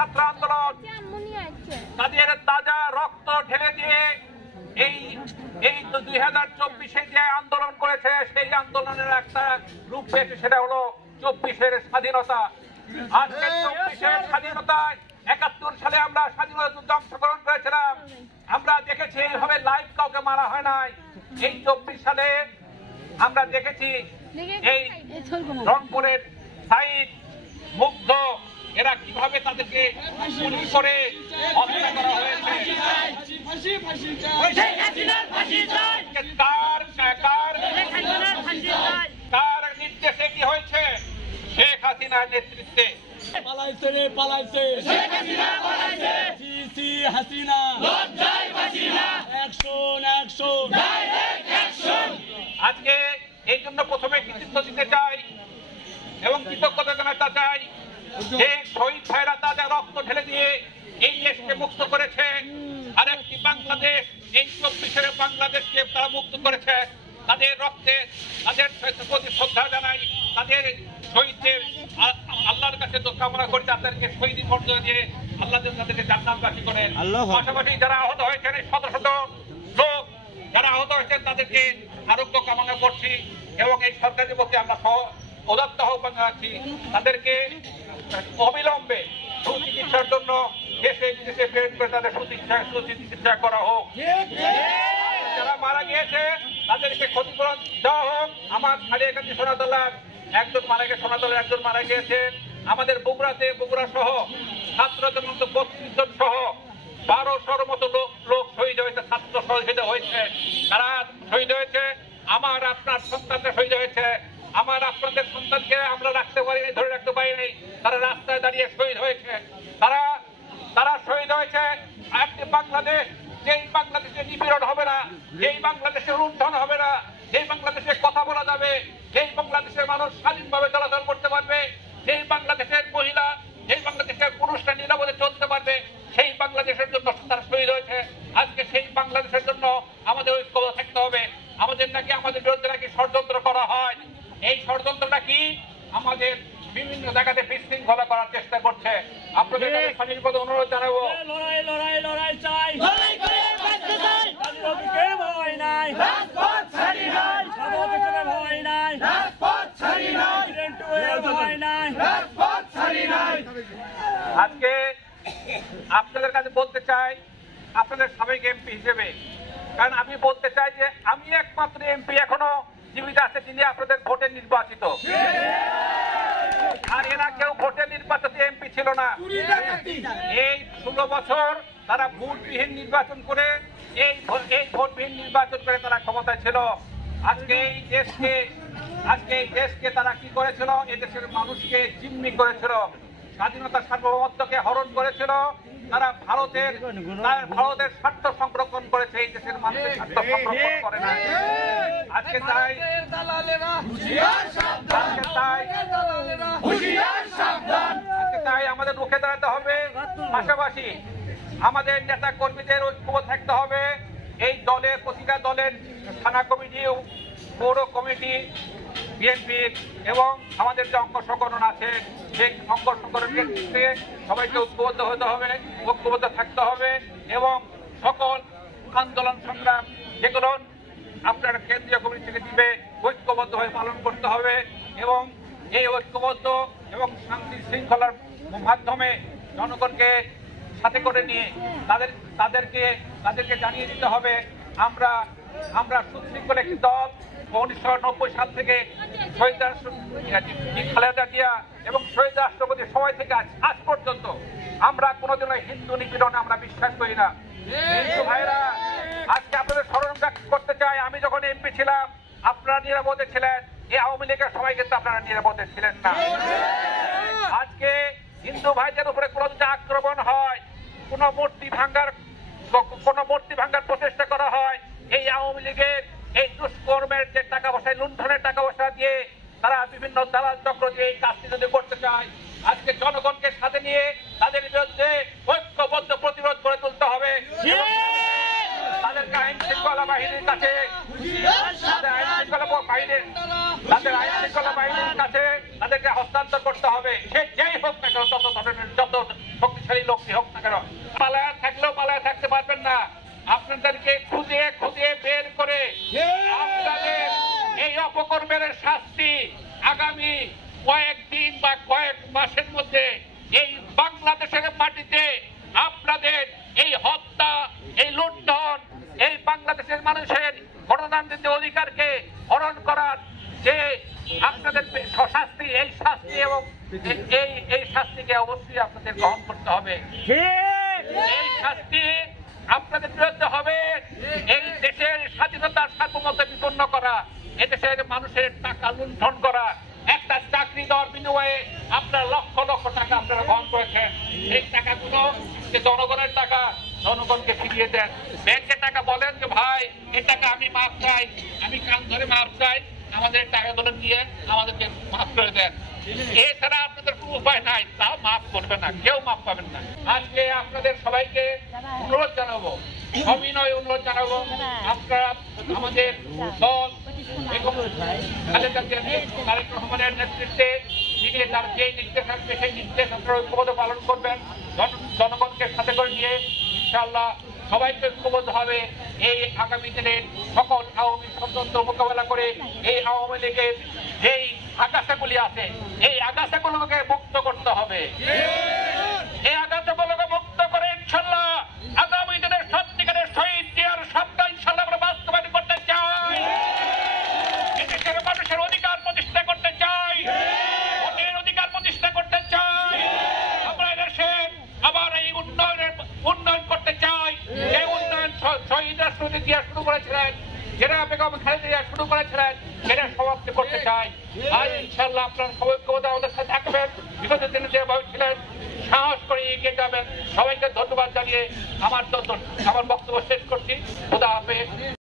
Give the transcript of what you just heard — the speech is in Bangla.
ছাত্র আন্দোলন তাদের তাজা রক্ত ঢেলে দিয়ে এই 2024-এ যে আন্দোলন করেছে সেই আন্দোলনের একটা রূপ পেয়েছে, সেটা হলো 24-এর স্বাধীনতা। আজকে 24-এর স্বাধীনতায় 71 সালে আমরা স্বাধীনতা যুদ্ধে অংশগ্রহণ করেছিলাম। আমরা দেখেছি এইভাবে লাইভ কাউকে মারা হয় নাই। এই 24 সালে আমরা দেখেছি এই রংপুরের সাইদ, মুগ্ধ, এরা কিভাবে তাদেরকে গুলি করে হত্যা করা হয়েছে। কার নির্দেশে কি হয়েছে? শেখ হাসিনার নেতৃত্বে। পালাইছে হাসিনা, আজকে এই জন্য প্রথমে কৃতিত্ব দিতে চাই এবং কৃতজ্ঞতা জানাতে চাই যে শহীদ ভাইরা তাদের রক্ত ঢেলে দিয়ে এই দেশকে মুক্ত করেছে। আরেকটি বাংলাদেশ, এই 24-এর বাংলাদেশকে তারা মুক্ত করেছে। তাদের রক্তে তাদের প্রতি শ্রদ্ধা জানাই, তাদের শহীদদের আল্লাহর কাছে তো কামনা করি তাদেরকে শহীদ মর্যাদা দিয়ে আল্লাহ তাদেরকে জান্নাতবাসী করেন। পাশাপাশি যারা আহত হয়েছেন, শত শত লোক যারা আহত হয়েছেন, তাদেরকে আরোগ্য কামনা করছি এবং এই সরকারের প্রতি আমরা উদাত্ত আহ্বান জানাচ্ছি তাদেরকে অবিলম্বে সুচিকিৎসার জন্য দেশে বিদেশে প্রেরণ করে তাদের সুচিকিৎসা করা হোক। যারা মারা গিয়েছে তাদেরকে ক্ষতিপূরণ দেওয়া হোক। আমার সারিয়াকান্দি সোনাতলার একজন মারা গিয়ে, সোনাতলার একজন মারা গিয়েছে। আমাদের বগুড়া সহ ছাত্রদের মতো 32 জন সহ 1200-র মতো লোক শহীদ হয়েছে, ছাত্র শহীদ হয়েছে। তারা শহীদ হয়েছে, আমার আপনার সন্তানরা শহীদ হয়েছে। আমার আপনাদের সন্তানকে আমরা রাখতে পারিনি, ধরে রাখতে পারিনি, তারা রাস্তায় দাঁড়িয়ে শহীদ হয়েছে। তারা শহীদ হয়েছে। একটি বাংলাদেশ, যেই বাংলাদেশে নিপীড়ন হবে না, যেই বাংলাদেশে লুণ্ঠন হবে না, যেই বাংলাদেশে কথা বলা যাবে, যেই বাংলাদেশের মানুষ স্বাধীনভাবে চলাচল করতে পারবে, যেই বাংলাদেশের মহিলা, যেই বাংলাদেশের পুরুষরা নিরাপদে চলতে পারবে, সেই বাংলাদেশের জন্য তারা শহীদ হয়েছে। আজকে সেই বাংলাদেশের জন্য আমাদের ঐক্য থাকতে হবে। আমাদের বিরুদ্ধে নাকি ষড়যন্ত্র করা হয়। এই ষড়যন্ত্রটা কি? আমাদের বিভিন্ন জায়গাতে বিশৃঙ্খলা করার চেষ্টা করছে। আপনাদের স্বাধীনপদে অনুরোধ জানাবো, লড়াই চাই, ভয় নাই, আজকে আপনাদের কাছে বলতে চাই, আপনাদের সাবেক এমপি হিসেবে, কারণ আমি বলতে চাই যে আমি একমাত্র এমপি এখনো জীবিত আছে যিনি আপনাদের ভোটে নির্বাচিত, আর এরা কেউ ভোটে নির্বাচিত এমপি ছিল না। এই 16 বছর তারা ভোটবিহীন নির্বাচন করে, এই ভোটবিহীন নির্বাচন করে তারা ক্ষমতায় ছিল। আজকে এই দেশকে তারা কি করেছিল? এই দেশের মানুষকে জিম্মি করেছিল, স্বাধীনতা সার্বভৌমত্বকে হরণ করেছিল। তারা ভারতের স্বার্থ সংরক্ষণ করেছে, এই দেশের মানুষের স্বার্থ সংরক্ষণ করে না। আজকে তাই আমাদের রুখে দাঁড়াতে হবে। পাশাপাশি আমাদের নেতা কর্মীদের ঐক্যবদ্ধ থাকতে হবে। এই দলের, প্রতিটা দলের থানা কমিটি, পৌর কমিটি, বিএনপি এবং আমাদের যে অঙ্গ সংগঠন আছে, সেই অঙ্গ সংগঠনের ক্ষেত্রে সবাইকে ঐক্যবদ্ধ হতে হবে, ঐক্যবদ্ধ থাকতে হবে এবং সকল আন্দোলন সংগ্রাম যেগুলো আপনার কেন্দ্রীয় কমিটি থেকে দিবে ঐক্যবদ্ধ হয়ে পালন করতে হবে এবং এই ঐক্যবদ্ধ এবং শান্তি শৃঙ্খলার মাধ্যমে জনগণকে সাথে করে নিয়ে তাদেরকে জানিয়ে দিতে হবে আমরা সুশৃঙ্খল একটি দল। 1990 সাল থেকে খালেদা জিয়া এবং শহীদ রাষ্ট্রপতির সময় থেকে আজ পর্যন্ত আমরা কোনোদিনও হিন্দু নিপীড়নে আমরা বিশ্বাস করি না। হিন্দু ভাইরা, আজকে আপনাদের স্মরণ করতে চাই, আমি যখন এমপি ছিলাম আপনারা নিরাপদে ছিলেন, এই আওয়ামী লীগের সময় কিন্তু আপনারা নিরাপদে ছিলেন না। আজকে হিন্দু ভাইদের উপরে কোনো যদি আক্রমণ হয়, কোনো মূর্তি ভাঙ্গার প্রচেষ্টা করা হয়, এই আওয়ামী লীগের এই দুষ্কর্মের যে টাকা পয়সা, লুণ্ঠনের টাকা পয়সা দিয়ে তারা বিভিন্ন দালাল চক্র দিয়ে এই কাজটি যদি করতে চায়, আজকে জনগণকে সাথে নিয়ে তাদের বিরুদ্ধে ঐক্যবদ্ধ প্রতিরোধ করে তুলতে হবে। তাদেরকে আইন শৃঙ্খলা বাহিনীর কাছে তাদেরকে হস্তান্তর করতে হবে। সে যেই হোক না কেন, যত শক্তিশালী কেন? পালায়া থাকলেও পালায়া থাকতে পারবেন না। আপনাদেরকে খুঁজে খুঁজে বের করে আপনাদের এই অপকর্মের শাস্তি আগামী কয়েকদিন বা কয়েক মাসের মধ্যে এই বাংলাদেশের মাটিতে আপনাদের এই হত্যা, এই লুণ্ঠন, এই বাংলাদেশের মানুষের গণতান্ত্রিক অধিকারকে হরণ করার যে আপনাদের শাস্তি, এই শাস্তি এবং এই শাস্তিকে অবশ্যই আপনাদের গ্রহণ করতে হবে। এই শাস্তি আপনাদের বিরুদ্ধে হবে এই দেশের স্বাধীনতার সার্বভৌমত্ব বিপন্ন করা, এদেশের মানুষের টাকা লুণ্ঠন করা। একটা চাকরি দেওয়ার বিনিময়ে আপনারা লক্ষ লক্ষ টাকা আপনারা গ্রহণ করেছেন। এই টাকাগুলো যে জনগণের টাকা, জনগণকে ফিরিয়ে দেন। ব্যাংকের টাকা বলেন যে ভাই এই টাকা আমি মাফ চাই, আমি কান ধরে মাফ চাই, আমাদের টাকাগুলো নিয়ে আমাদেরকে মাফ করে দেন। এছাড়া আপনাদের কোনো উপায় নাই, তাও মাফ করবে না, কেউ মাফ পাবেন না। আজকে আপনাদের সবাইকে অনুরোধ জানাবো, সবিনয় অনুরোধ জানাবো, আপনারা আমাদের দল বেগম খালেদা জিয়া তারেক রহমানের নেতৃত্বে তিনি তার যে নির্দেশ আসবে সেই নির্দেশ আপনারা ঐক্যবদ্ধ পালন করবেন। জনগণকে সাথে করে নিয়ে ইনশাআল্লাহ সবাইকে ঐক্যবদ্ধ হবে এই আগামী দিনের সকল আওয়ামী ষড়যন্ত্র মোকাবেলা করে এই আওয়ামী লীগের যেই আগাছাগুলি আছে এই আগাছাগুলোকে মুক্ত করতে হবে। এই আগাছাগুলোকে মুক্ত করে ইনশাআল্লাহ আগামী দিনের সত্যিকারের শহীদ জিয়ার স্বপ্ন ইনশাআল্লাহ আমরা বাস্তবায়ন করতে চাই। এদেশের মানুষের অধিকার প্রতিষ্ঠা করতে চাই, ভোটের অধিকার প্রতিষ্ঠা করতে চাই। আমরা এদেশের আবার এই উন্নয়ন করতে চাই। এই উন্নয়ন শহীদ রাষ্ট্রপতি জিয়া শুরু করেছিলেন, যেটা বেগম খালেদা জিয়া শুরু করেছিলেন, সেটা সমাপ্ত করতে চাই। আজ ইনশাআল্লাহ আপনারা সবাই আমাদের সাথে থাকবেন, বিগত দিনে যেভাবে ছিলেন সাহস করে এগিয়ে যাবেন। সবাইকে ধন্যবাদ জানিয়ে আমার বক্তব্য শেষ করছি। খোদা হাফেজ।